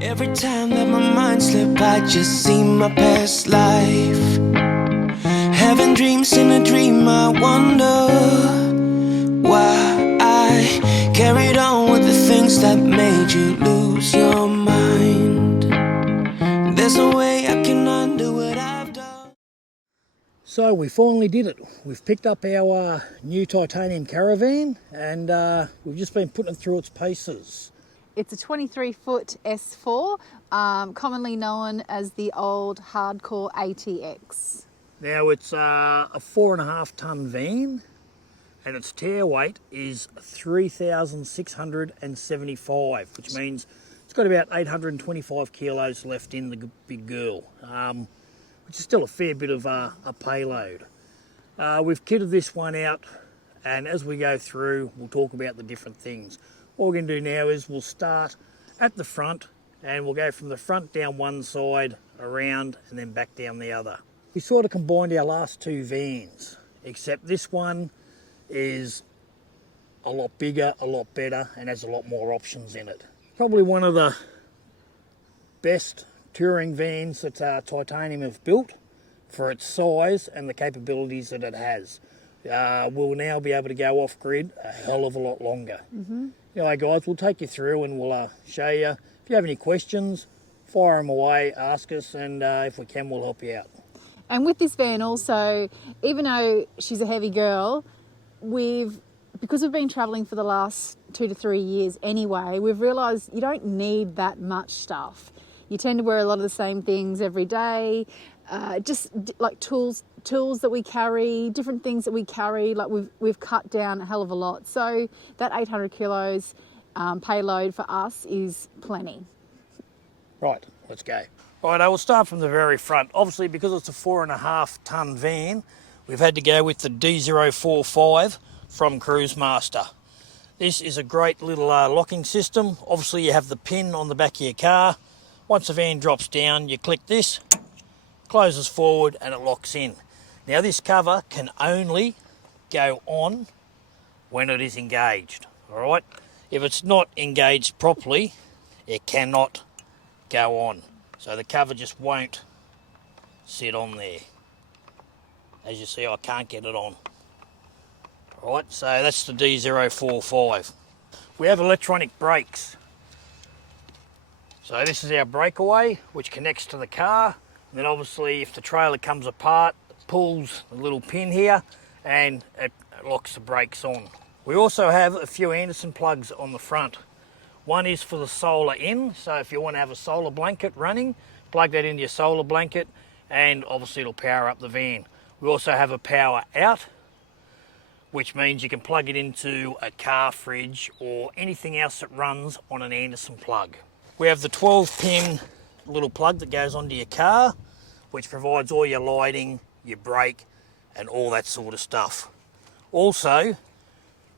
Every time that my mind slips, I just see my past life. Having dreams in a dream, I wonder why I carried on with the things that made you lose your mind. There's no way I can undo what I've done. So we finally did it. We've picked up our new Titanium Caravan and we've just been putting it through its paces. It's a 23-foot S4, commonly known as the old hardcore ATX. Now it's a 4.5 tonne van and its tare weight is 3,675, which means it's got about 825 kilos left in the big girl, which is still a fair bit of a payload. We've kitted this one out, and as we go through we'll talk about the different things. What we're going to do now is we'll start at the front and we'll go from the front down one side, around and then back down the other. We sort of combined our last two vans, except this one is a lot bigger, a lot better, and has a lot more options in it. Probably one of the best touring vans that Titanium have built for its size and the capabilities that it has. We'll now be able to go off-grid a hell of a lot longer. Anyway guys, we'll take you through and we'll show you. If you have any questions, fire them away, ask us, and if we can, we'll help you out. And with this van also, even though she's a heavy girl, because we've been travelling for the last 2 to 3 years anyway, we've realised you don't need that much stuff. You tend to wear a lot of the same things every day, just like tools that we carry, different things that we carry, like we've cut down a hell of a lot. So that 800 kilos payload for us is plenty. Right, let's go. Right, I will start from the very front. Obviously, because it's a 4.5 tonne van, we've had to go with the D045 from Cruisemaster. This is a great little locking system. Obviously, you have the pin on the back of your car. Once the van drops down, you click this, closes forward, and it locks in. Now, this cover can only go on when it is engaged, all right? If it's not engaged properly, it cannot go on. So the cover just won't sit on there. As you see, I can't get it on. All right, so that's the D045. We have electronic brakes. So this is our breakaway, which connects to the car. And then obviously, if the trailer comes apart, it pulls the little pin here and it locks the brakes on. We also have a few Anderson plugs on the front. One is for the solar in, so if you want to have a solar blanket running, plug that into your solar blanket and obviously it'll power up the van. We also have a power out, which means you can plug it into a car fridge or anything else that runs on an Anderson plug. We have the 12-pin little plug that goes onto your car, which provides all your lighting, your brake, and all that sort of stuff. Also,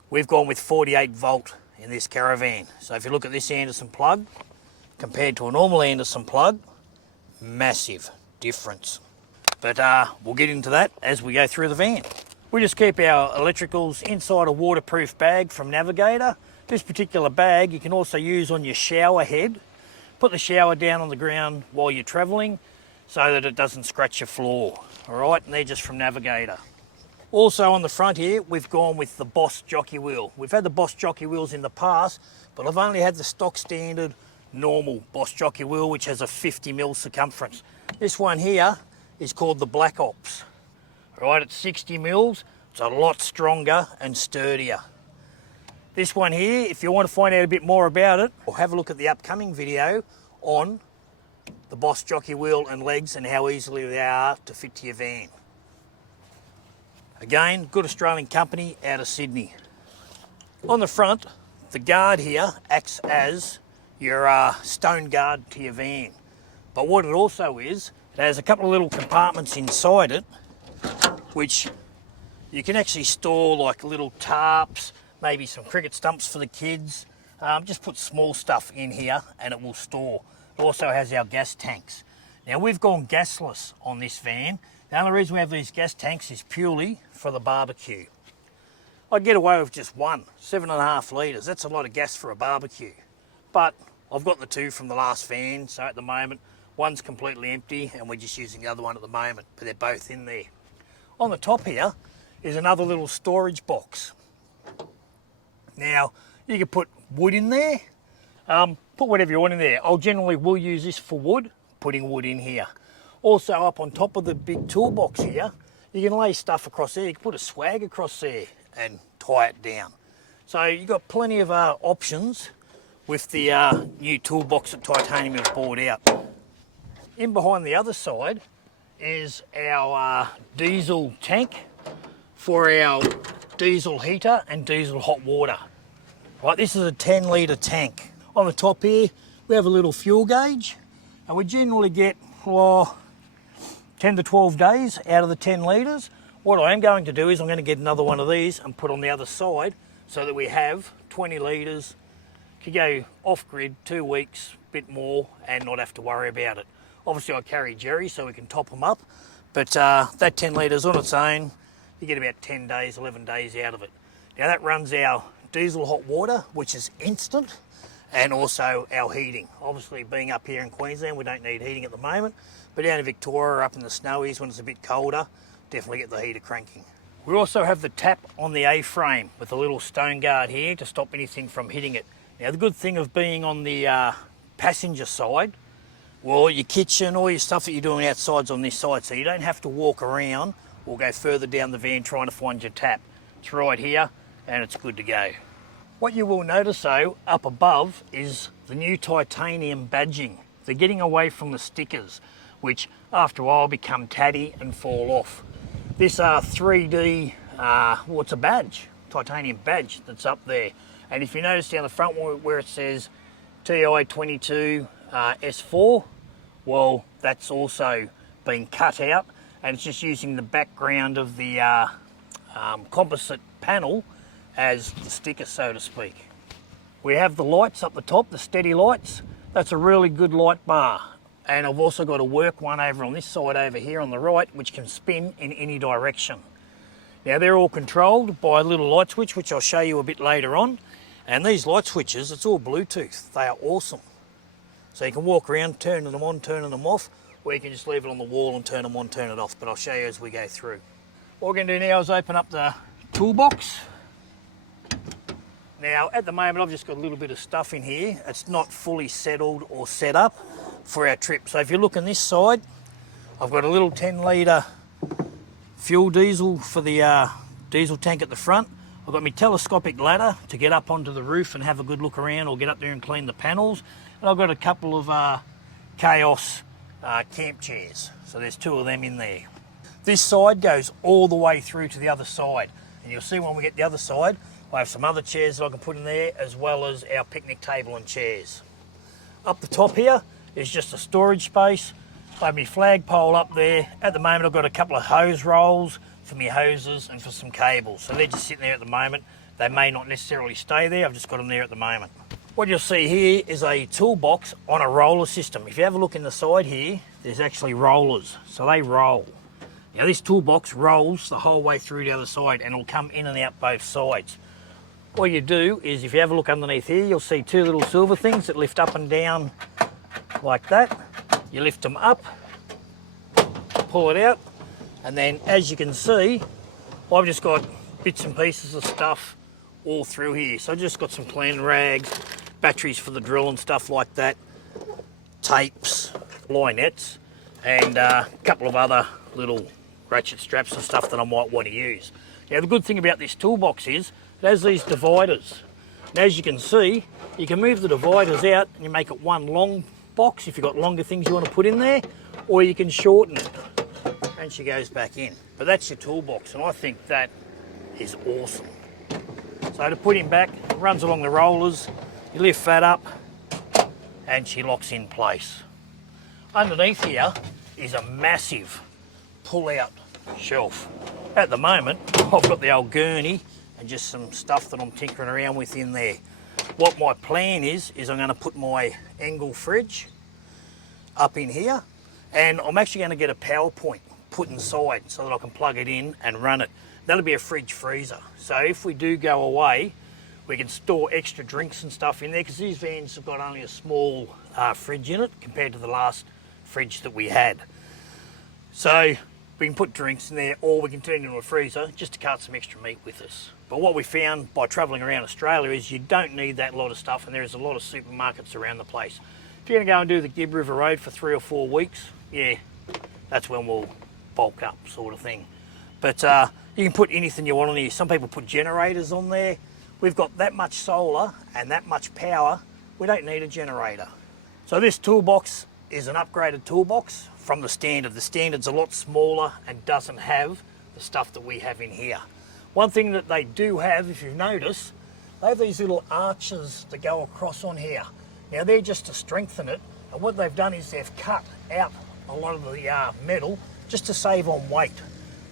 we've gone with 48 volt in this caravan. So if you look at this Anderson plug, compared to a normal Anderson plug, massive difference. But we'll get into that as we go through the van. We just keep our electricals inside a waterproof bag from Navigator. This particular bag you can also use on your shower head. Put the shower down on the ground while you're travelling so that it doesn't scratch your floor. All right, and they're just from Navigator. Also on the front here, we've gone with the Boss jockey wheel. We've had the Boss jockey wheels in the past, but I've only had the stock standard normal Boss jockey wheel, which has a 50mm circumference. This one here is called the Black Ops. All right, it's 60mm. It's a lot stronger and sturdier. This one here, if you want to find out a bit more about it, or have a look at the upcoming video on the Boss jockey wheel and legs and how easily they are to fit to your van. Again, good Australian company out of Sydney. On the front, the guard here acts as your stone guard to your van. But what it also is, it has a couple of little compartments inside it, which you can actually store like little tarps, maybe some cricket stumps for the kids. Just put small stuff in here and it will store. It also has our gas tanks. Now we've gone gasless on this van. The only reason we have these gas tanks is purely for the barbecue. I'd get away with just one, 7.5 litres. That's a lot of gas for a barbecue. But I've got the two from the last van, so at the moment one's completely empty and we're just using the other one at the moment, but they're both in there. On the top here is another little storage box. Now you can put wood in there, put whatever you want in there. I'll generally will use this for wood, putting wood in here. Also up on top of the big toolbox here, you can lay stuff across there. You can put a swag across there and tie it down. So you've got plenty of options with the new toolbox that Titanium has brought out. In behind the other side is our diesel tank for our diesel heater and diesel hot water. Right, this is a 10 litre tank. On the top here, we have a little fuel gauge, and we generally get 10 to 12 days out of the 10 litres. What I am going to do is I'm going to get another one of these and put on the other side so that we have 20 litres to go off-grid 2 weeks, bit more, and not have to worry about it. Obviously I carry Jerry so we can top them up, but that 10 litres on its own, you get about 10 days, 11 days out of it. Now that runs our diesel hot water, which is instant, and also our heating. Obviously being up here in Queensland, we don't need heating at the moment, but down in Victoria, up in the snowies, when it's a bit colder, definitely get the heater cranking. We also have the tap on the A-frame with a little stone guard here to stop anything from hitting it. Now the good thing of being on the passenger side, well, your kitchen, all your stuff that you're doing outside's on this side, so you don't have to walk around or go further down the van trying to find your tap. It's right here and it's good to go. What you will notice though, up above, is the new titanium badging. They're getting away from the stickers, which after a while become tatty and fall off. This 3D, it's a badge, titanium badge that's up there. And if you notice down the front where it says TI22 S4, well, that's also been cut out, and it's just using the background of the composite panel as the sticker, so to speak. We have the lights up the top, the steady lights. That's a really good light bar. And I've also got a work one over on this side over here on the right, which can spin in any direction. Now they're all controlled by a little light switch, which I'll show you a bit later on. And these light switches, it's all Bluetooth. They are awesome. So you can walk around turning them on, turning them off, or you can just leave it on the wall and turn them on, turn it off. But I'll show you as we go through. What we're going to do now is open up the toolbox. Now at the moment I've just got a little bit of stuff in here. It's not fully settled or set up for our trip. So if you look on this side, I've got a little 10 litre fuel diesel for the diesel tank at the front. I've got my telescopic ladder to get up onto the roof and have a good look around, or get up there and clean the panels. And I've got a couple of Chaos camp chairs. So there's 2 of them in there. This side goes all the way through to the other side. And you'll see when we get the other side, I have some other chairs that I can put in there, as well as our picnic table and chairs. Up the top here is just a storage space. I have my flagpole up there. At the moment I've got a couple of hose rolls for my hoses and for some cables. So they're just sitting there at the moment. They may not necessarily stay there, I've just got them there at the moment. What you'll see here is a toolbox on a roller system. If you have a look in the side here, there's actually rollers, so they roll. Now this toolbox rolls the whole way through the other side, and it'll come in and out both sides. What you do is, if you have a look underneath here, you'll see 2 little silver things that lift up and down like that. You lift them up, pull it out, and then as you can see, I've just got bits and pieces of stuff all through here. So I've just got some cleaning rags, batteries for the drill and stuff like that, tapes, linettes, and a couple of other little ratchet straps and stuff that I might want to use. Now the good thing about this toolbox is it has these dividers. And as you can see, you can move the dividers out and you make it one long box if you've got longer things you want to put in there, or you can shorten it and she goes back in. But that's your toolbox, and I think that is awesome. So to put him back, it runs along the rollers, you lift that up and she locks in place. Underneath here is a massive pull-out shelf. At the moment, I've got the old gurney and just some stuff that I'm tinkering around with in there. What my plan is I'm going to put my Engel fridge up in here, and I'm actually going to get a power point put inside so that I can plug it in and run it. That'll be a fridge freezer. So if we do go away, We can store extra drinks and stuff in there because these vans have got only a small fridge in it compared to the last fridge that we had. So we can put drinks in there, or we can turn it into a freezer just to cut some extra meat with us. But what we found by travelling around Australia is you don't need that lot of stuff, and there's a lot of supermarkets around the place. If you're going to go and do the Gibb River Road for 3 or 4 weeks, yeah, that's when we'll bulk up, sort of thing. But you can put anything you want on here. Some people put generators on there. We've got that much solar and that much power, we don't need a generator. So this toolbox is an upgraded toolbox from the standard. The standard's a lot smaller and doesn't have the stuff that we have in here. One thing that they do have, if you've noticed, they have these little arches that go across on here. Now they're just to strengthen it, and what they've done is they've cut out a lot of the metal just to save on weight.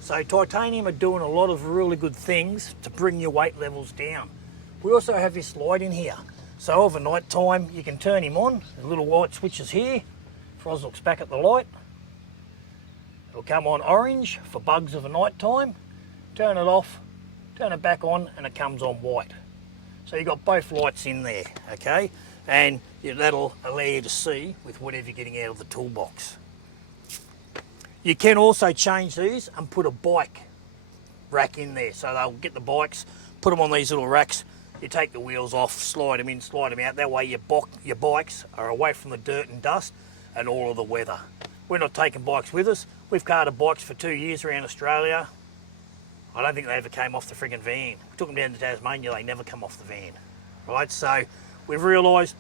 So Titanium are doing a lot of really good things to bring your weight levels down. We also have this light in here. So overnight time, you can turn him on. The little white switches here. If Roz looks back at the light, it'll come on orange for bugs of the night time. Turn it off, turn it back on, and it comes on white. So you've got both lights in there, okay? And that'll allow you to see with whatever you're getting out of the toolbox. You can also change these and put a bike rack in there. So they'll get the bikes, put them on these little racks. You take the wheels off, slide them in, slide them out. That way your bikes are away from the dirt and dust and all of the weather. We're not taking bikes with us. We've carted bikes for 2 years around Australia. I don't think they ever came off the friggin' van. We took them down to Tasmania, they never come off the van. Right, so we've realised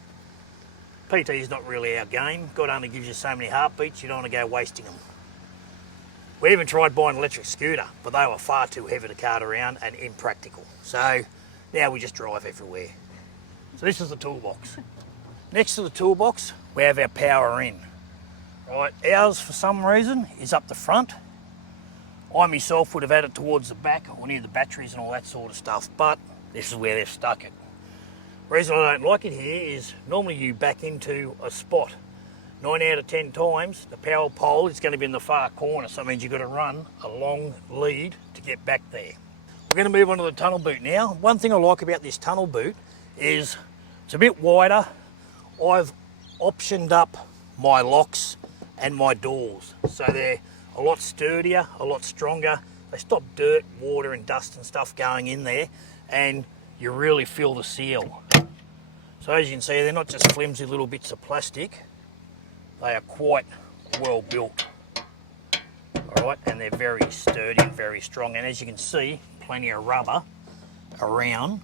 PT is not really our game. God only gives you so many heartbeats, you don't want to go wasting them. We even tried buying an electric scooter, but they were far too heavy to cart around and impractical. So now we just drive everywhere. So this is the toolbox. Next to the toolbox, we have our power in. Right, ours for some reason is up the front. I myself would have had it towards the back or near the batteries and all that sort of stuff, but this is where they've stuck it. The reason I don't like it here is normally you back into a spot. 9 out of 10 times, the power pole is going to be in the far corner, so that means you've got to run a long lead to get back there. We're going to move on to the tunnel boot now. One thing I like about this tunnel boot is it's a bit wider. I've optioned up my locks and my doors, so they're a lot sturdier, a lot stronger. They stop dirt, water and dust and stuff going in there, and you really feel the seal. So as you can see, they're not just flimsy little bits of plastic. They are quite well built, all right, and they're very sturdy and very strong. And as you can see, plenty of rubber around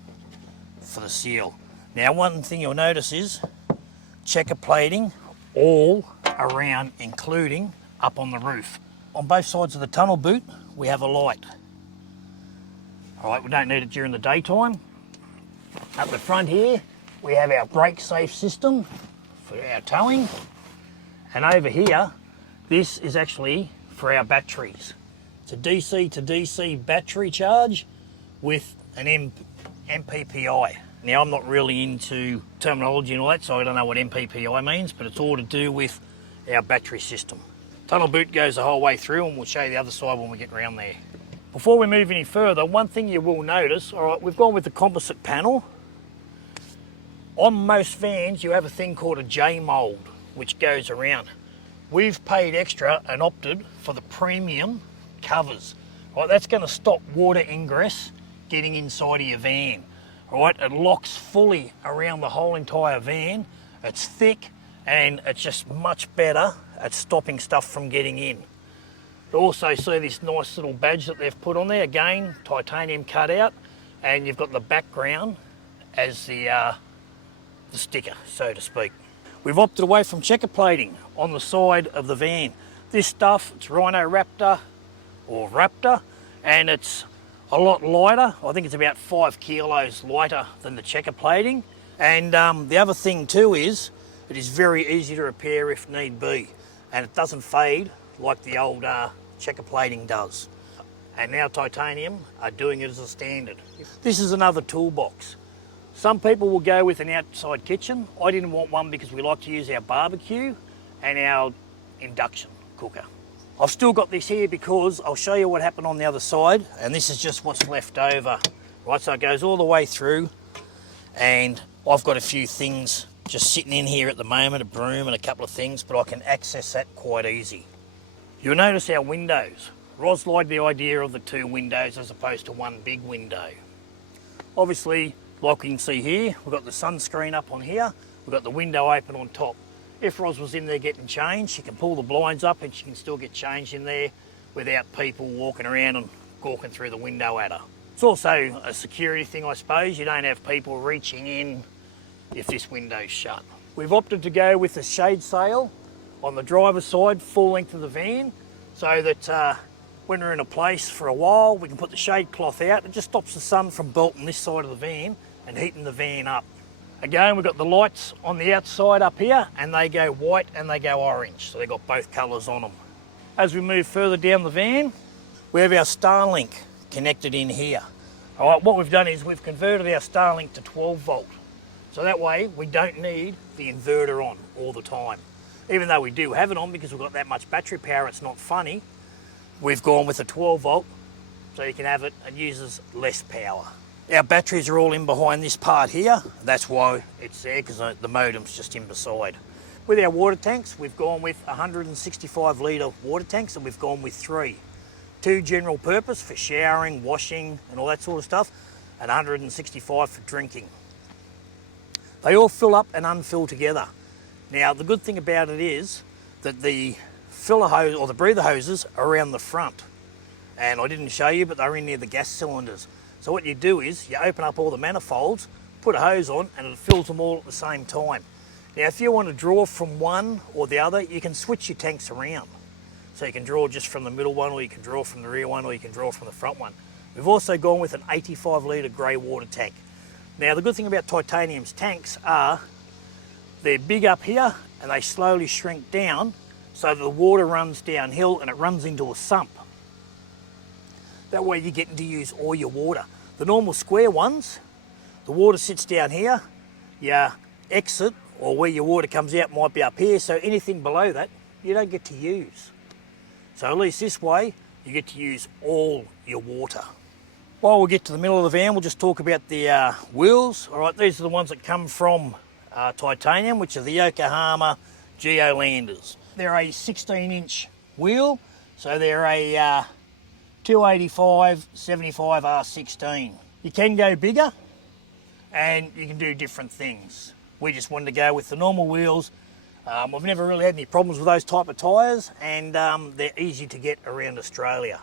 for the seal. Now, one thing you'll notice is checker plating all around, including up on the roof. On both sides of the tunnel boot, we have a light. All right, we don't need it during the daytime. Up the front here, we have our brake safe system for our towing. And over here, this is actually for our batteries. It's a DC to DC battery charge with an MPPI. Now, I'm not really into terminology and all that, so I don't know what MPPI means, but it's all to do with our battery system. Tunnel boot goes the whole way through, and we'll show you the other side when we get around there. Before we move any further, one thing you will notice, all right, we've gone with the composite panel. On most vans, you have a thing called a J-mold, which goes around. We've paid extra and opted for the premium covers. Right, that's going to stop water ingress getting inside of your van. Right, it locks fully around the whole entire van. It's thick and it's just much better at stopping stuff from getting in. You also see this nice little badge that they've put on there. Again, titanium cut out, and you've got the background as the sticker, so to speak. We've opted away from checker plating on the side of the van. This stuff, it's Rhino Raptor or Raptor, and it's a lot lighter. I think it's about 5 kilos lighter than the checker plating. And the other thing too is it is very easy to repair if need be, and it doesn't fade like the old checker plating does. And now Titanium are doing it as a standard. This is another toolbox. Some people will go with an outside kitchen. I didn't want one because we like to use our barbecue and our induction cooker. I've still got this here because I'll show you what happened on the other side, and this is just what's left over. Right, so it goes all the way through, and I've got a few things just sitting in here at the moment, a broom and a couple of things, but I can access that quite easy. You'll notice our windows. Ros liked the idea of the 2 windows as opposed to one big window. Obviously, like you can see here, we've got the sunscreen up on here, we've got the window open on top. If Ros was in there getting changed, she can pull the blinds up and she can still get changed in there without people walking around and gawking through the window at her. It's also a security thing, I suppose. You don't have people reaching in if this window's shut. We've opted to go with the shade sail on the driver's side, full length of the van, so that when we're in a place for a while, we can put the shade cloth out. It just stops the sun from belting this side of the van and heating the van up. Again, we've got the lights on the outside up here, and they go white and they go orange, so they've got both colours on them. As we move further down the van, we have our Starlink connected in here. All right, what we've done is we've converted our Starlink to 12 volt. So that way we don't need the inverter on all the time. Even though we do have it on because we've got that much battery power, it's not funny. We've gone with a 12 volt, so you can have it, it uses less power. Our batteries are all in behind this part here. That's why it's there, because the modem's just in beside. With our water tanks, we've gone with 165 litre water tanks, and we've gone with 3. 2 general purpose for showering, washing and all that sort of stuff, and 165 for drinking. They all fill up and unfill together. Now the good thing about it is that the filler hose or the breather hoses are around the front, and I didn't show you, but they're in near the gas cylinders. So what you do is you open up all the manifolds, put a hose on, and it fills them all at the same time. Now if you want to draw from one or the other, you can switch your tanks around. So you can draw just from the middle one, or you can draw from the rear one, or you can draw from the front one. We've also gone with an 85 litre grey water tank. Now the good thing about Titanium's tanks are they're big up here and they slowly shrink down so that the water runs downhill and it runs into a sump. That way you're getting to use all your water. The normal square ones, the water sits down here, your exit or where your water comes out might be up here, so anything below that you don't get to use. So at least this way you get to use all your water. While we get to the middle of the van, we'll just talk about the wheels. All right, these are the ones that come from Titanium, which are the Yokohama Geolanders. They're a 16-inch wheel, so they're a 285/75 R16. You can go bigger and you can do different things. We just wanted to go with the normal wheels. I've never really had any problems with those type of tyres, and they're easy to get around Australia.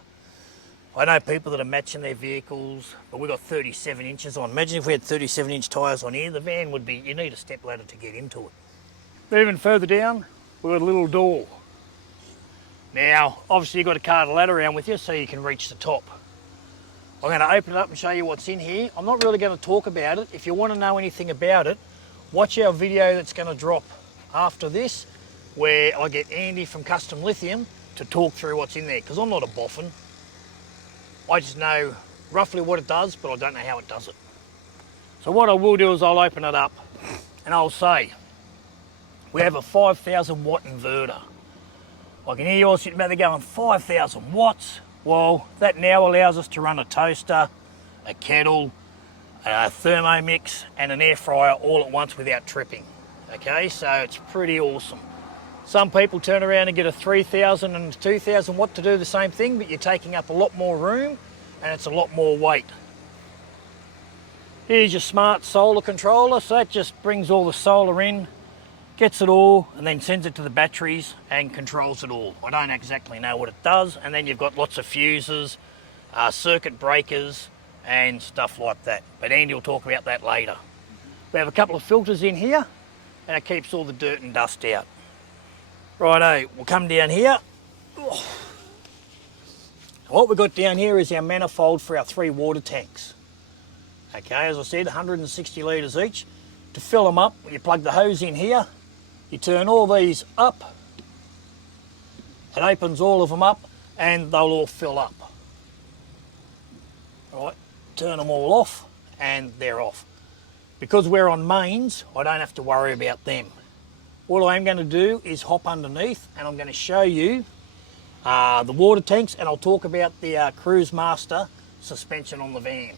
I know people that are matching their vehicles, but we've got 37 inches on. Imagine if we had 37-inch tyres on here, the van would be, you need a step ladder to get into it. Moving further down, we've got a little door. Now, obviously you've got to cart a ladder around with you so you can reach the top. I'm going to open it up and show you what's in here. I'm not really going to talk about it. If you want to know anything about it, watch our video that's going to drop after this, where I get Andy from Custom Lithium to talk through what's in there, because I'm not a boffin. I just know roughly what it does, but I don't know how it does it. So what I will do is I'll open it up and I'll say, we have a 5,000 watt inverter. I can hear you all sitting back there going, 5,000 watts? Well, that now allows us to run a toaster, a kettle, a Thermomix and an air fryer all at once without tripping. Okay, so it's pretty awesome. Some people turn around and get a 3,000 and 2,000 watt to do the same thing, but you're taking up a lot more room and it's a lot more weight. Here's your smart solar controller, so that just brings all the solar in, gets it all, and then sends it to the batteries and controls it all. I don't exactly know what it does, and then you've got lots of fuses, circuit breakers, and stuff like that. But Andy will talk about that later. We have a couple of filters in here, and it keeps all the dirt and dust out. Righto, we'll come down here. What we've got down here is our manifold for our 3 water tanks. Okay, as I said, 160 litres each. To fill them up, you plug the hose in here, you turn all these up, it opens all of them up, and they'll all fill up. All right, turn them all off, and they're off. Because we're on mains, I don't have to worry about them. What I'm going to do is hop underneath and I'm going to show you the water tanks, and I'll talk about the Cruise Master suspension on the van.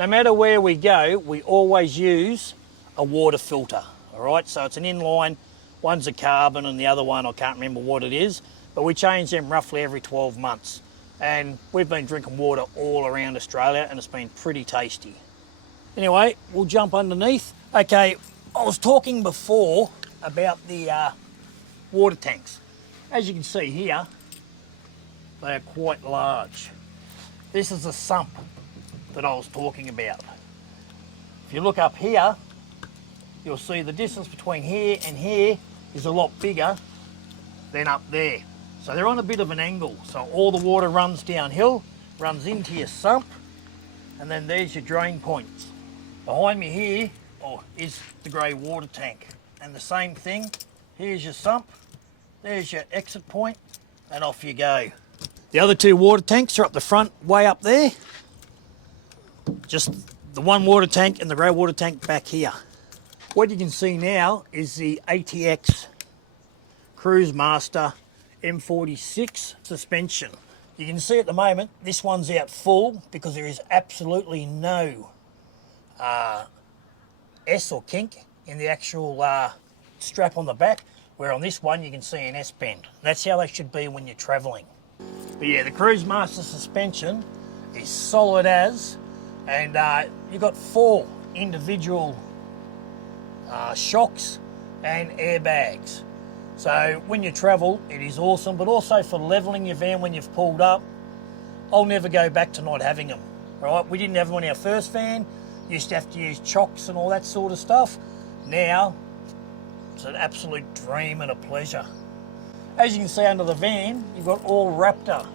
No matter where we go, we always use a water filter, all right? So it's an inline, one's a carbon and the other one, I can't remember what it is, but we change them roughly every 12 months. And we've been drinking water all around Australia and it's been pretty tasty. Anyway, we'll jump underneath. Okay, I was talking before about the water tanks. As you can see here, they are quite large. This is the sump that I was talking about. If you look up here, you'll see the distance between here and here is a lot bigger than up there. So they're on a bit of an angle. So all the water runs downhill, runs into your sump, and then there's your drain points. Behind me here is the grey water tank. And the same thing, here's your sump, there's your exit point, and off you go. The other two water tanks are up the front, way up there. Just the one water tank and the grey water tank back here. What you can see now is the ATX Cruise Master M46 suspension. You can see at the moment this one's out full because there is absolutely no S or kink in the actual strap on the back, where on this one you can see an S bend. That's how they should be when you're travelling. But yeah, the Cruise Master suspension is solid as, and you've got 4 individual shocks and airbags. So when you travel, it is awesome, but also for levelling your van when you've pulled up, I'll never go back to not having them, right? We didn't have them on our first van, used to have to use chocks and all that sort of stuff. Now, it's an absolute dream and a pleasure. As you can see under the van, you've got all Raptor.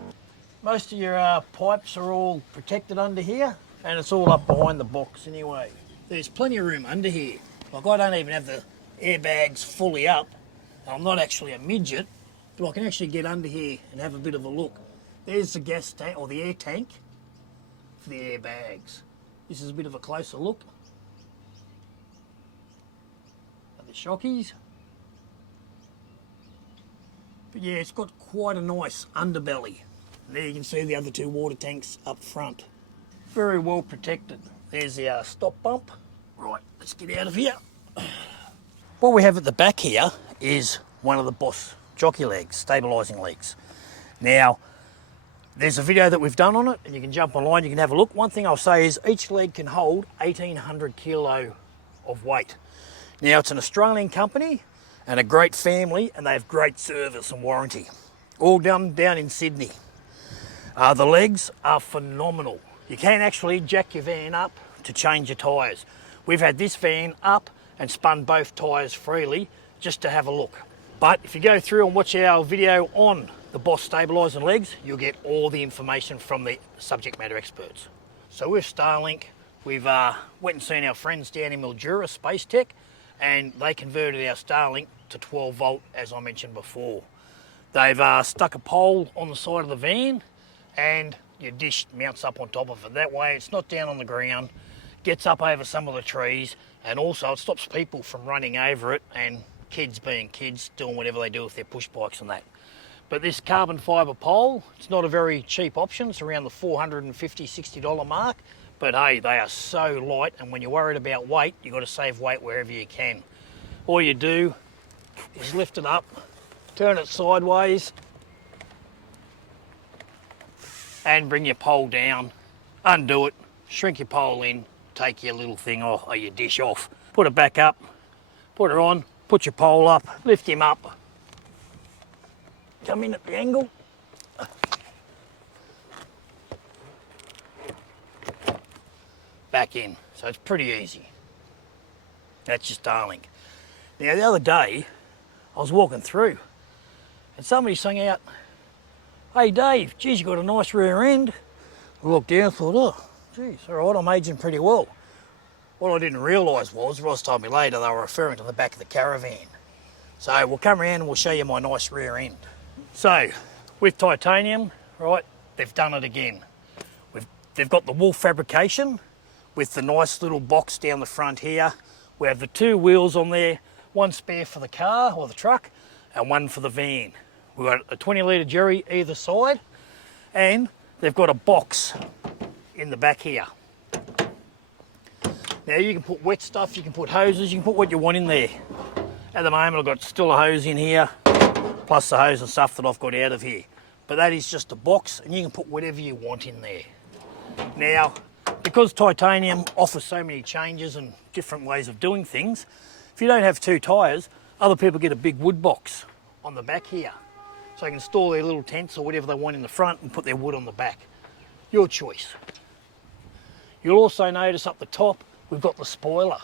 Most of your pipes are all protected under here, and it's all up behind the box anyway. There's plenty of room under here. Like, I don't even have the airbags fully up. I'm not actually a midget, but I can actually get under here and have a bit of a look. There's the gas tank, or the air tank, for the airbags. This is a bit of a closer look at the shockies. But yeah, it's got quite a nice underbelly. And there you can see the other 2 water tanks up front. Very well protected. There's the stop bump. Right, let's get out of here. What we have at the back here is one of the Boss jockey legs, stabilising legs. Now, there's a video that we've done on it, and you can jump online, you can have a look. One thing I'll say is each leg can hold 1,800 kilo of weight. Now, it's an Australian company and a great family, and they have great service and warranty. All done down in Sydney. The legs are phenomenal. You can actually jack your van up to change your tyres. We've had this van up and spun both tyres freely just to have a look. But if you go through and watch our video on the Boss stabilising legs, you'll get all the information from the subject matter experts. So with Starlink, we've went and seen our friends down in Mildura, Space Tech, and they converted our Starlink to 12 volt, as I mentioned before. They've stuck a pole on the side of the van, and your dish mounts up on top of it. That way it's not down on the ground, gets up over some of the trees, and also it stops people from running over it, and kids being kids, doing whatever they do with their push bikes and that. But this carbon fibre pole, it's not a very cheap option. It's around the $450, $60 mark. But hey, they are so light, and when you're worried about weight, you've got to save weight wherever you can. All you do is lift it up, turn it sideways, and bring your pole down, undo it, shrink your pole in, take your little thing off, or your dish off, put it back up, put it on, put your pole up, lift him up, come in at the angle, back in. So it's pretty easy. That's your Starlink. Now the other day, I was walking through and somebody sang out, "Hey Dave, geez, you got a nice rear end." I looked down and thought, oh, geez, all right, I'm aging pretty well. What I didn't realise was, Ross told me later, they were referring to the back of the caravan. So we'll come around and we'll show you my nice rear end. So, with Titanium, right, they've done it again. They've got the wool fabrication with the nice little box down the front here. We have the 2 wheels on there, one spare for the car or the truck, and one for the van. We've got a 20 litre Jerry either side, and they've got a box in the back here. Now you can put wet stuff, you can put hoses, you can put what you want in there. At the moment I've got still a hose in here, plus the hose and stuff that I've got out of here. But that is just a box and you can put whatever you want in there. Now, because titanium offers so many changes and different ways of doing things, if you don't have 2 tyres, other people get a big wood box on the back here. So they can store their little tents or whatever they want in the front and put their wood on the back. Your choice. You'll also notice up the top, we've got the spoiler.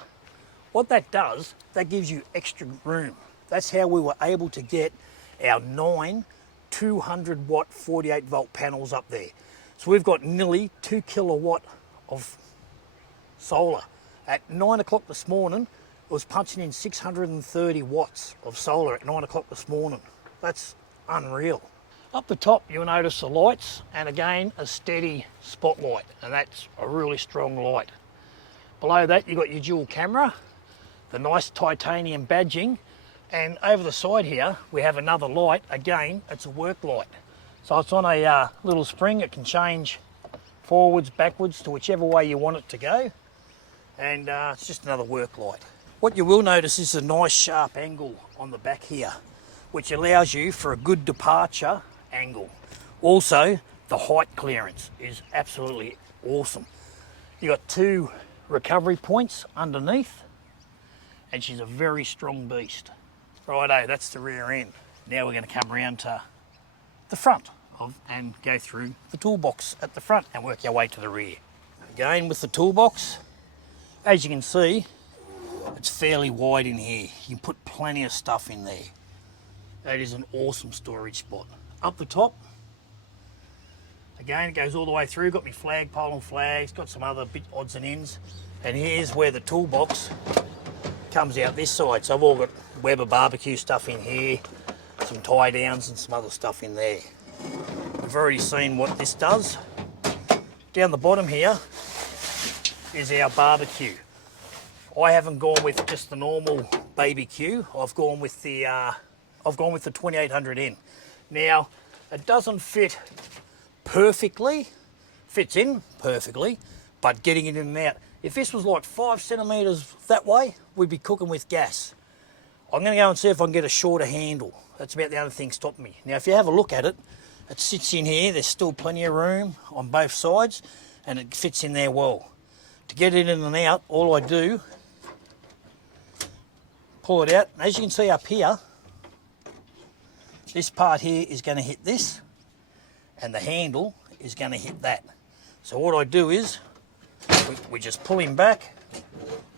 What that does, that gives you extra room. That's how we were able to get our 9 200 watt 48 volt panels up there. So we've got nearly 2 kilowatt of solar. At 9 o'clock this morning, it was punching in 630 watts of solar at 9 o'clock this morning. That's unreal. Up the top, you'll notice the lights, and again, a steady spotlight, and that's a really strong light. Below that, you've got your dual camera, the nice titanium badging, and over the side here, we have another light. Again, it's a work light. So it's on a little spring. It can change forwards, backwards, to whichever way you want it to go. And it's just another work light. What you will notice is a nice sharp angle on the back here, which allows you for a good departure angle. Also, the height clearance is absolutely awesome. You've got 2 recovery points underneath, and she's a very strong beast. Righto, that's the rear end. Now we're going to come around to the front and go through the toolbox at the front and work our way to the rear. Again, with the toolbox, as you can see, it's fairly wide in here. You can put plenty of stuff in there. That is an awesome storage spot. Up the top, again, it goes all the way through. Got my flagpole and flags, got some other bit odds and ends. And here's where the toolbox comes out this side. So I've all got Weber barbecue stuff in here, some tie downs and some other stuff in there. We've already seen what this does. Down the bottom here is our barbecue. I haven't gone with just the normal BBQ. I've gone with the 2800N. Now, it doesn't fit perfectly, fits in perfectly, but getting it in and out. If this was like 5 centimetres that way, we'd be cooking with gas. I'm going to go and see if I can get a shorter handle. That's about the only thing stopping me. Now, if you have a look at it, it sits in here. There's still plenty of room on both sides, and it fits in there well. To get it in and out, all I do, pull it out. As you can see up here, this part here is going to hit this, and the handle is going to hit that. So what I do is, we just pull him back,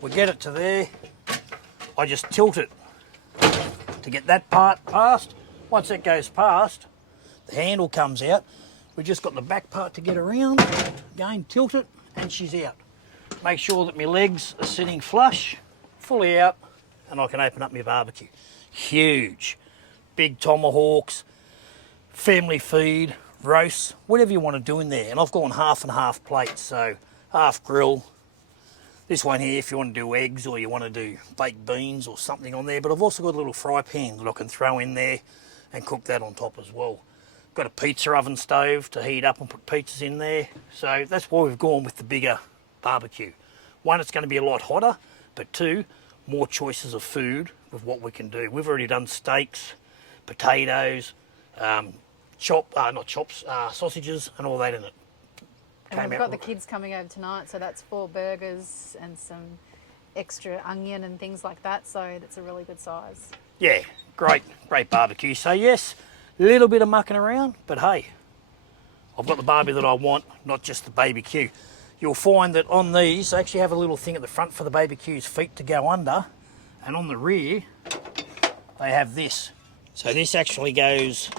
we get it to there, I just tilt it to get that part past. Once that goes past, the handle comes out. We've just got the back part to get around, again tilt it, and she's out. Make sure that my legs are sitting flush, fully out, and I can open up my barbecue. Huge. Big tomahawks, family feed, roasts, whatever you want to do in there. And I've gone half and half plates, so half grill. This one here, if you want to do eggs or you want to do baked beans or something on there. But I've also got a little fry pan that I can throw in there and cook that on top as well. Got a pizza oven stove to heat up and put pizzas in there. So that's why we've gone with the bigger barbecue. One, it's going to be a lot hotter, but 2, more choices of food with what we can do. We've already done steaks, potatoes, sausages and all that in it. And we've got the kids coming over tonight, so that's 4 burgers and some extra onion and things like that, so that's a really good size. Yeah, great barbecue. So yes, a little bit of mucking around, but hey, I've got the barbie that I want, not just the BBQ. You'll find that on these, they actually have a little thing at the front for the BBQ's feet to go under, and on the rear, they have this. So this actually goes,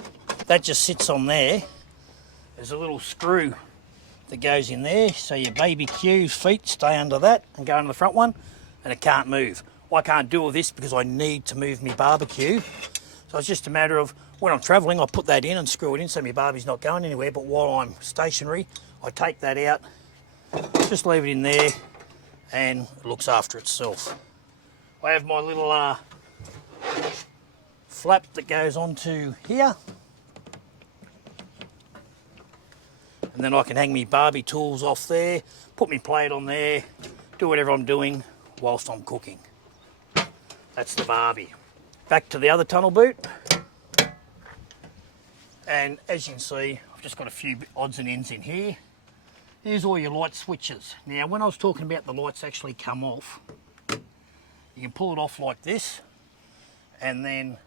that just sits on there. There's a little screw that goes in there, so your BBQ's feet stay under that and go under the front one, and it can't move. I can't do all this because I need to move my barbecue. So it's just a matter of when I'm travelling, I put that in and screw it in so my barbie's not going anywhere, but while I'm stationary, I take that out, just leave it in there, and it looks after itself. I have my little flap that goes onto here, and then I can hang my barbie tools off there, put my plate on there, do whatever I'm doing whilst I'm cooking. That's the Barbie. Back to the other tunnel boot. And as you can see, I've just got a few odds and ends in here. Here's all your light switches. Now, when I was talking about the lights actually come off, you can pull it off like this, and then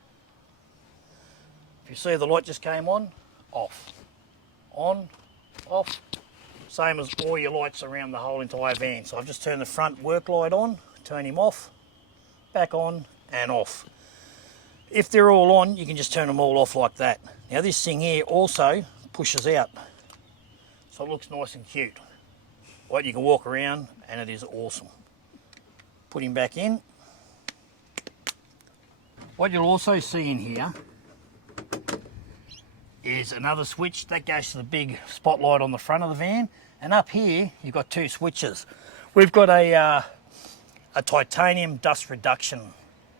if you see the light just came on, off, off. Same as all your lights around the whole entire van. So I've just turned the front work light on, turn him off, back on and off. If they're all on, you can just turn them all off like that. Now this thing here also pushes out, so it looks nice and cute. Right, you can walk around and it is awesome. Put him back in. What you'll also see in here is another switch that goes to the big spotlight on the front of the van, and up here you've got two switches. We've got a titanium dust reduction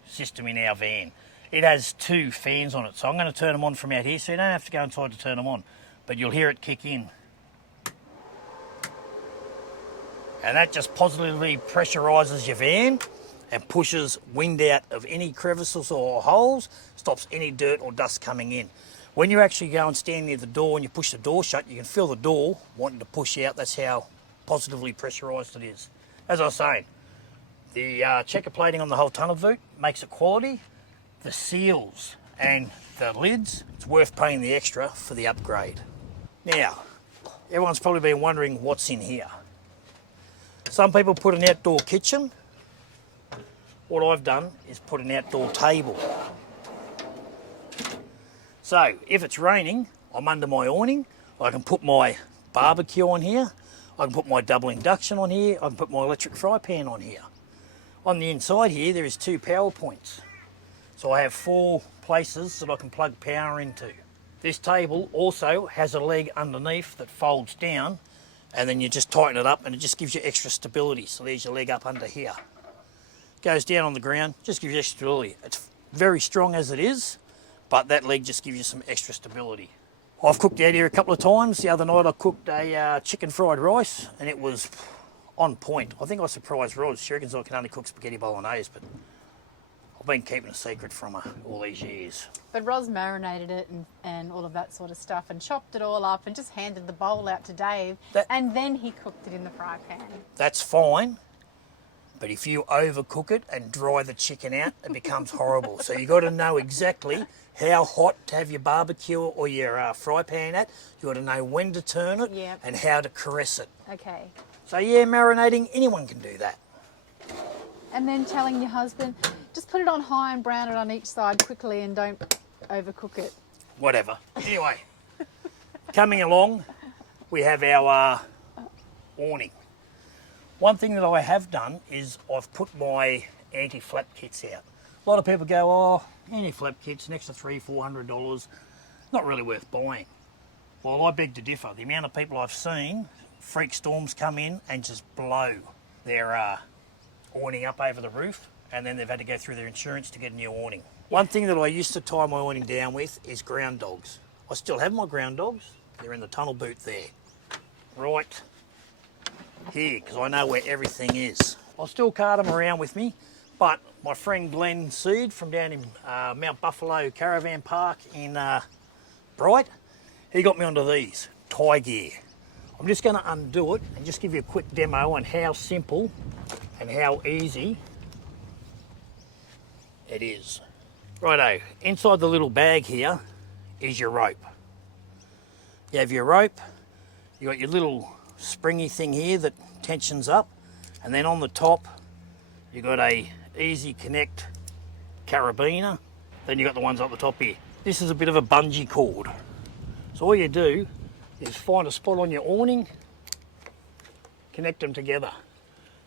system in our van. It has two fans on it, so I'm going to turn them on from out here, so you don't have to go inside to turn them on, but you'll hear it kick in. And that just positively pressurizes your van and pushes wind out of any crevices or holes, stops any dirt or dust coming in. When you actually go and stand near the door and you push the door shut, you can feel the door wanting to push out. That's how positively pressurised it is. As I was saying, the checker plating on the whole tunnel boot makes it quality. The seals and the lids, it's worth paying the extra for the upgrade. Now, everyone's probably been wondering what's in here. Some people put an outdoor kitchen. What I've done is put an outdoor table. So if it's raining, I'm under my awning. I can put my barbecue on here. I can put my double induction on here. I can put my electric fry pan on here. On the inside here, there is 2 power points. So I have 4 places that I can plug power into. This table also has a leg underneath that folds down, and then you just tighten it up and it just gives you extra stability. So there's your leg up under here. Goes down on the ground, just gives you extra stability. It's very strong as it is, but that leg just gives you some extra stability. I've cooked out here a couple of times. The other night I cooked a chicken fried rice and it was on point. I think I surprised Roz. She reckons I can only cook spaghetti bolognese, but I've been keeping a secret from her all these years. But Roz marinated it and all of that sort of stuff and chopped it all up and just handed the bowl out to Dave, and then he cooked it in the fry pan. That's fine, but if you overcook it and dry the chicken out, it becomes horrible. So you've got to know exactly how hot to have your barbecue or your fry pan at. You've got to know when to turn it and how to caress it. Okay. So yeah, marinating, anyone can do that. And then telling your husband, just put it on high and brown it on each side quickly and don't overcook it. Whatever. Anyway, coming along, we have our awning. One thing that I have done is I've put my anti-flap kits out. A lot of people go, oh, anti-flap kits, an extra $300-400, not really worth buying. Well, I beg to differ. The amount of people I've seen, freak storms come in and just blow their awning up over the roof, and then they've had to go through their insurance to get a new awning. One thing that I used to tie my awning down with is ground dogs. I still have my ground dogs. They're in the tunnel boot there. Right here, because I know where everything is. I'll still cart them around with me, but my friend Glenn Seed from down in Mount Buffalo Caravan Park in Bright, he got me onto these tie gear. I'm just going to undo it and just give you a quick demo on how simple and how easy it is. Righto, inside the little bag here is your rope. You have your rope, you got your little springy thing here that tensions up, and then on the top you got a easy connect carabiner, then you got the ones up the top here. This is a bit of a bungee cord. So all you do is find a spot on your awning, connect them together.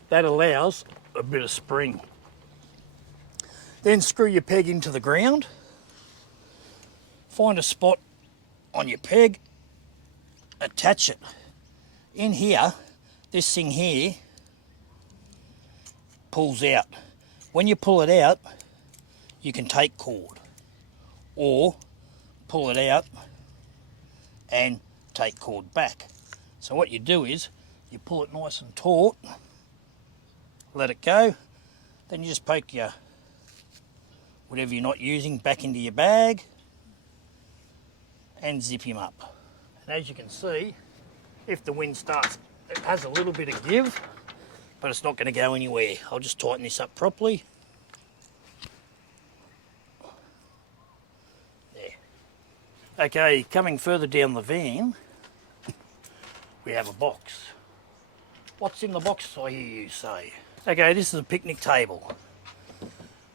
That allows a bit of spring. Then screw your peg into the ground, find a spot on your peg, attach it. In here, this thing here pulls out. When you pull it out, you can take cord, or pull it out and take cord back. So what you do is you pull it nice and taut let it go. Then you just poke your whatever you're not using back into your bag and zip him up. And as you can see, if the wind starts, it has a little bit of give, but it's not going to go anywhere. I'll just tighten this up properly. There. Okay, coming further down the van, we have a box. What's in the box, I hear you say? Okay, this is a picnic table.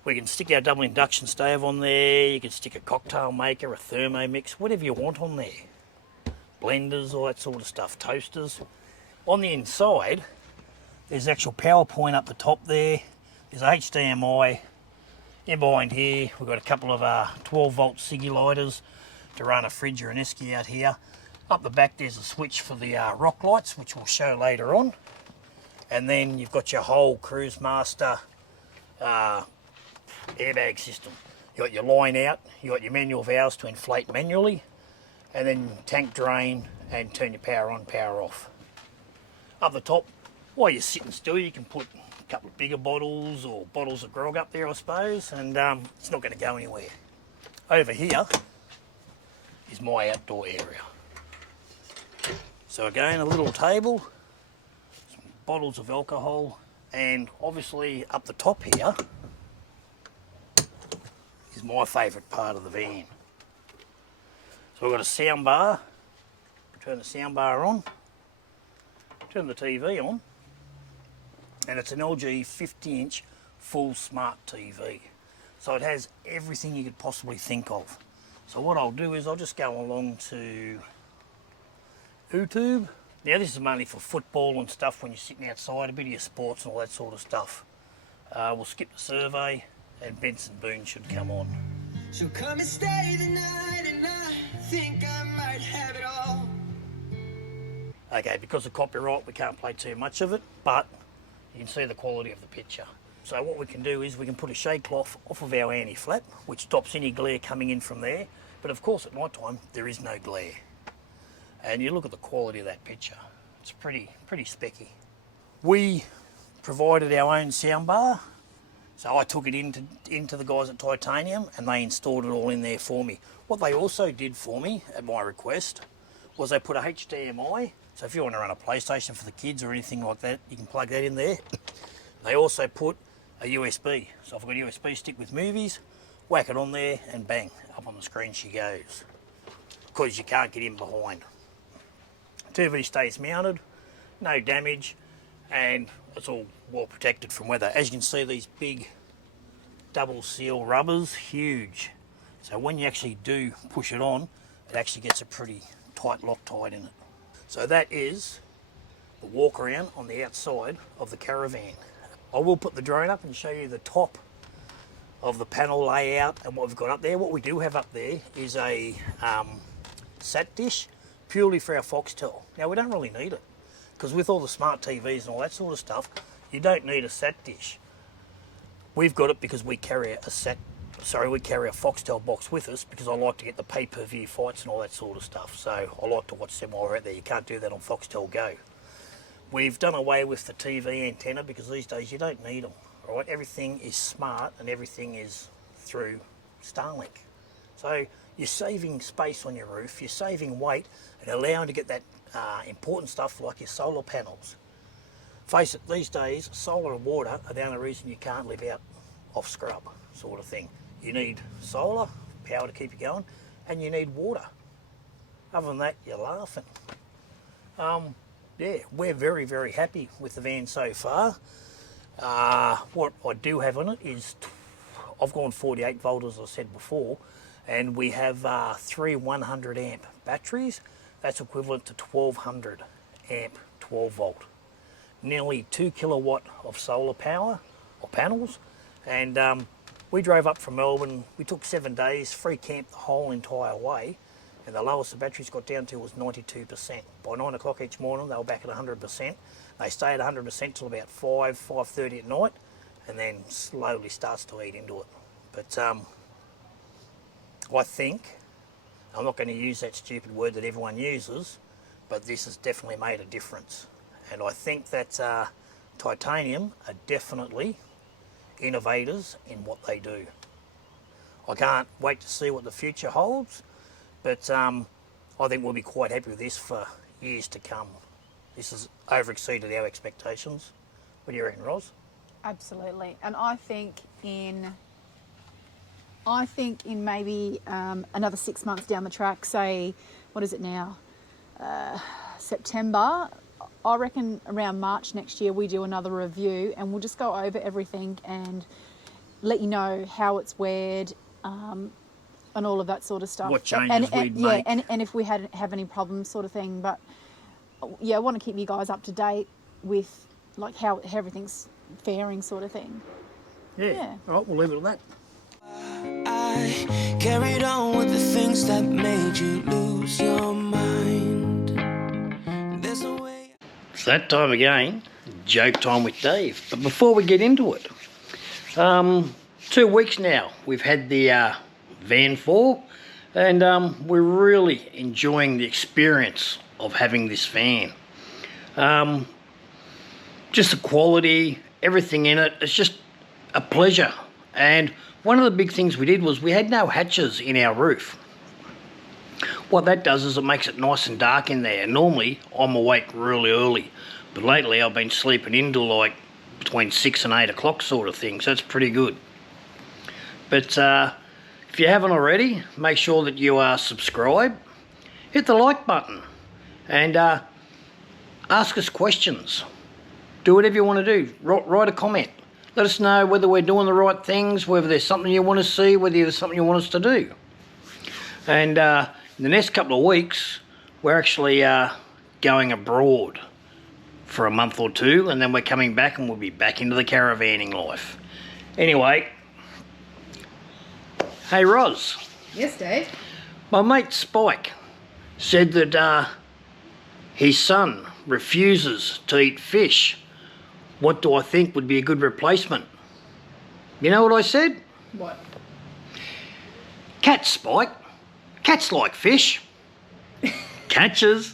We can stick our double induction stove on there, you can stick a cocktail maker, a Thermomix, whatever you want on there. Blenders, all that sort of stuff, toasters. On the inside, there's actual power point up the top there. There's a HDMI. In behind here, we've got a couple of 12 volt ciggy lighters to run a fridge or an esky out here. Up the back, there's a switch for the rock lights, which we'll show later on. And then you've got your whole Cruise Master airbag system. You got your line out, you got your manual valves to inflate manually, and then tank drain and turn your power on, power off. Up the top, while you're sitting still, you can put a couple of bigger bottles or bottles of grog up there, I suppose, and it's not going to go anywhere. Over here is my outdoor area. So again, a little table, some bottles of alcohol, and obviously up the top here is my favourite part of the van. So we've got a sound bar. Turn the sound bar on, turn the TV on, and it's an LG 50-inch full smart TV. So it has everything you could possibly think of. So what I'll do is I'll just go along to YouTube. Now this is mainly for football and stuff when you're sitting outside, a bit of your sports and all that sort of stuff. We'll skip the survey and Benson Boone should come on. So come and stay the night, and I think I might have it all. Okay, because of copyright we can't play too much of it, but you can see the quality of the picture. So what we can do is we can put a shade cloth off of our anti-flap, which stops any glare coming in from there. But of course at night time there is no glare. And you look at the quality of that picture, it's pretty specky. We provided our own soundbar, so I took it into the guys at Titanium and they installed it all in there for me. What they also did for me, at my request, was they put a HDMI, so if you want to run a PlayStation for the kids or anything like that, you can plug that in there. They also put a USB, so if I've got a USB stick with movies, whack it on there and bang, up on the screen she goes, because you can't get in behind. TV stays mounted, no damage, and it's all well protected from weather. As you can see, these big double seal rubbers, huge. So when you actually do push it on, it actually gets a pretty tight Loctite in it. So that is the walk around on the outside of the caravan. I will put the drone up and show you the top of the panel layout and what we've got up there. What we do have up there is a sat dish, purely for our Foxtel. Now we don't really need it, because with all the smart TVs and all that sort of stuff, you don't need a sat dish. We've got it because we carry a Foxtel box with us, because I like to get the pay-per-view fights and all that sort of stuff. So I like to watch them while we're out there. You can't do that on Foxtel Go. We've done away with the TV antenna because these days you don't need them. Right? Everything is smart and everything is through Starlink. So you're saving space on your roof, you're saving weight and allowing to get that important stuff like your solar panels. Face it, these days solar and water are the only reason you can't live out off scrub sort of thing. You need solar power to keep you going and you need water. Other than that, you're laughing. Yeah, we're very, very happy with the van so far. What I do have on it is, I've gone 48 volt as I said before, and we have 3 100 amp batteries. That's equivalent to 1200 amp 12 volt. Nearly 2 kilowatt of solar power or panels, and we drove up from Melbourne. We took 7 days, free camp the whole entire way, and the lowest the batteries got down to was 92%. By 9 o'clock each morning, they were back at 100%. They stay at 100% till about 5:30 at night, and then slowly starts to eat into it. But I think, I'm not going to use that stupid word that everyone uses, but this has definitely made a difference. And I think that Titanium are definitely innovators in what they do. I can't wait to see what the future holds, but I think we'll be quite happy with this for years to come. This has over-exceeded our expectations. What do you reckon, Roz? Absolutely. And I think in maybe another 6 months down the track, say, what is it now? September. I reckon around March next year we do another review and we'll just go over everything and let you know how it's weared, and all of that sort of stuff. What changes we'd make. Yeah, and if we have any problems, sort of thing. But yeah, I want to keep you guys up to date with like how everything's faring, sort of thing. Yeah. All right, we'll leave it at that. I carried on with the things that made you lose your mind. There's a way. It's that time again, joke time with Dave. But before we get into it, 2 weeks now we've had the Van 4, and we're really enjoying the experience of having this van. Just the quality, everything in it, it's just a pleasure. And one of the big things we did was we had no hatches in our roof. What that does is it makes it nice and dark in there. Normally I'm awake really early, but lately I've been sleeping in till like between 6 and 8 o'clock sort of thing, so it's pretty good. But if you haven't already, make sure that you are subscribed, hit the like button, and ask us questions. Do whatever you want to do. Write a comment. Let us know whether we're doing the right things, whether there's something you want to see, whether there's something you want us to do. And in the next couple of weeks, we're actually going abroad for a month or two, and then we're coming back and we'll be back into the caravanning life. Anyway, hey Roz. Yes, Dave. My mate Spike said that his son refuses to eat fish. What do I think would be a good replacement? You know what I said? What? Cats, Spike. Cats like fish. Catches.